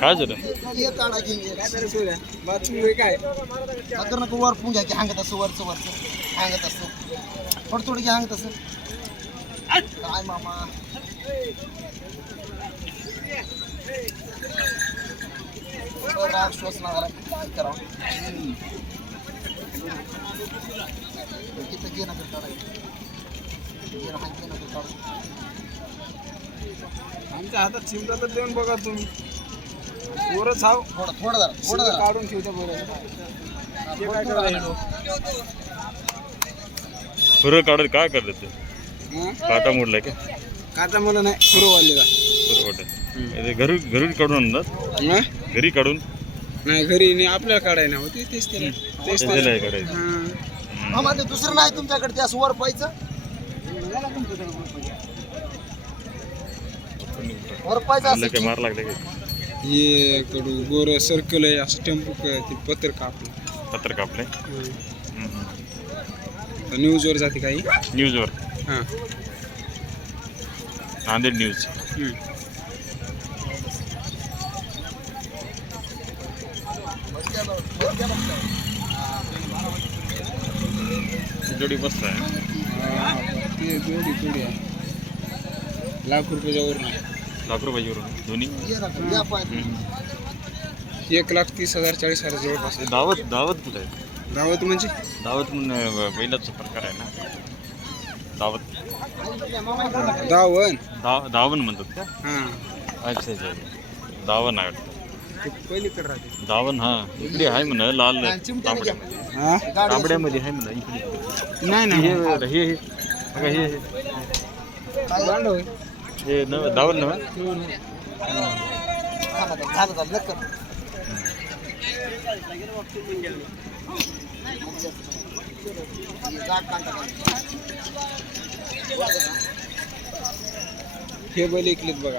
काय झालं? हे काय अगर नको वर पुंग्या की हांगत असं वरचं वरचं. हांगत असं. थोडं थोडं की हांगत असं. काय मामा? करावं घे ना काढायचं. आमच्या हातात शिमटा तर देऊन बघा तुम्ही. पोरच हाव. थोडं थोडं काढून ठेवता बरं. काढत काय करत ते? काटा मोडलाय का? काटा मला नाही सुरू वाढलेला फुरं वाटत ते घरी घरी काढून आणतात? घरी काढून? नाही घरी नाही आपल्याला काढायला होते. तेच तेच त्याला हे काढायचं दुसरं नाही तुमच्याकडे ते असं वर पाहायचं. वर की- मार लागले काय हे कडू गोर सर्कल आहे असं टेम्पो क- ते पत्र कापलं. पत्र कापले? न्यूजवर जाते काही? न्यूजवर हां. नांदेड न्यूज हं. जोडी मस्त आहे. हा, ते जोडी जोडी आहे. लाख रुपयाच्या वर नाही लाख रुपयावरून दोन्ही. एक लाख तीस हजार चाळीस हजार जवळपास. दावत दावत कुठं आहे? गावात म्हणजे? दावत म्हणून बैलाचा प्रकार आहे ना. दावत. दावण दाव दावण म्हणतात का? हां. अच्छा अच्छा दावण आहे वाटतं. ते पलीकडे राहते. दावण हा. इकडे आहे म्हणा लाल. तांबड्यामध्ये हां? तांबड्यामध्ये आहे म्हणा इकडे. नाही हे नाही. हे हे बघा हे हे. हे नव दावण नव? झालं हे बैल ऐकलेत बघा.